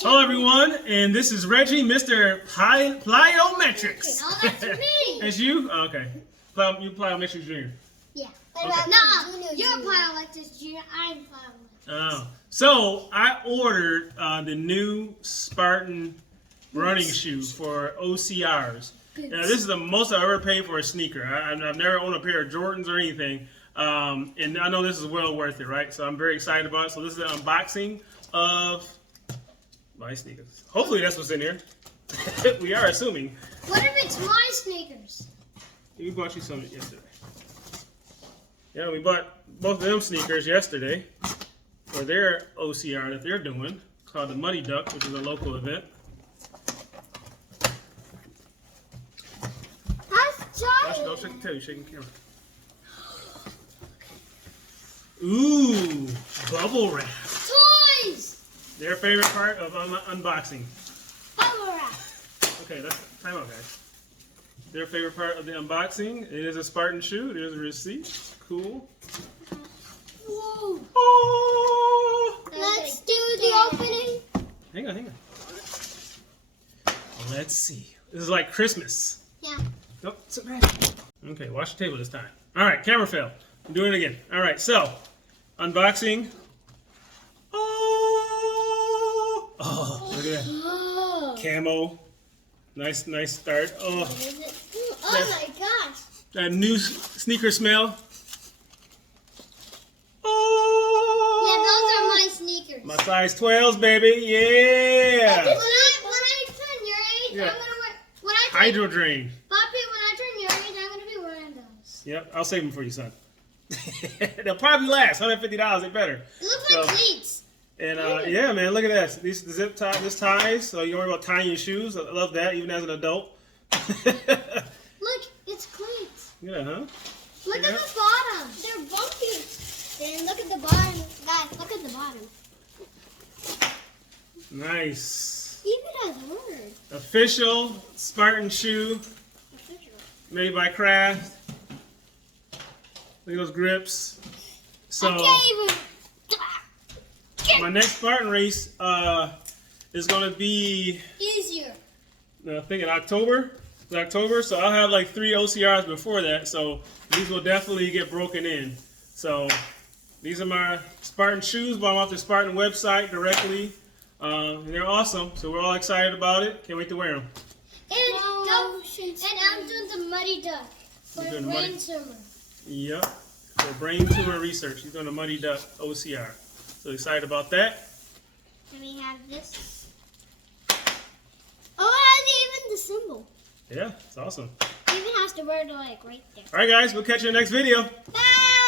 Hello everyone, and this is Reggie, Mr.plyometric. Oh, that's me. That's you? Oh, okay. You plyometric junior. Yeah. Okay. No, you're plyometric junior. I'm plyometric. Oh. So I ordered the new Spartan running shoes for OCRs. Now, this is the most I've ever paid for a sneaker. I've never owned a pair of Jordans or anything. And I know this is well worth it, right? So I'm very excited about it. So this is the unboxing of my sneakers. Hopefully that's what's in here. We are assuming. What if it's my sneakers? We bought you some yesterday. Yeah, we bought both of them sneakers yesterday for their OCR that they're doing, called the Muddy Duck, which is a local event. Don't shake the tail, you're shaking the camera. Ooh, bubble wrap. Toys! Their favorite part of unboxing. Bubble wrap. Okay, that's time out, guys. Their favorite part of the unboxing. It is a Spartan shoe. There's a receipt. Cool. Whoa. Oh! Let's do the opening. Hang on. Let's see. This is like Christmas. Yeah. Nope, sit back. Okay, watch the table this time. All right, camera fail. I'm doing it again. All right, so unboxing. Oh, look at that. Oh. Camo. Nice start. Oh, What is it? Oh my gosh. that new sneaker smell. Yeah, those are my sneakers. My size 12s, baby. Yeah. When I turn your age, Yeah. I'm gonna wear. When I turn, Hydro Drain. Poppy, when I turn your age, I'm gonna be wearing those. Yep, I'll save them for you, son. They'll probably last. $150, they better. It looks like cleats. And yeah, man, look at this. This ties, so you don't worry about tying your shoes. I love that, even as an adult. Look, it's cleats. Yeah, huh? Look at the bottom. They're bumpy. Then look at the bottom. Guys, look at the bottom. Nice. Even has words. Official Spartan shoe made by Kraft. Look at those grips. So I can't even. my next Spartan race is going to be Easier. I think in October. It's October, so I'll have like 3 OCRs before that. So these will definitely get broken in. So these are my Spartan shoes, bought them off the Spartan website directly. And they're awesome, so we're all excited about it. Can't wait to wear them. And I'm doing the Muddy Duck for You're doing the brain Muddy- tumor. Yep, for brain tumor research. He's doing a Muddy Duck OCR. So excited about that. And we have this. Oh, it has even the symbol. Yeah, it's awesome. It even has the word like right there. All right, guys, we'll catch you in the next video. Bye!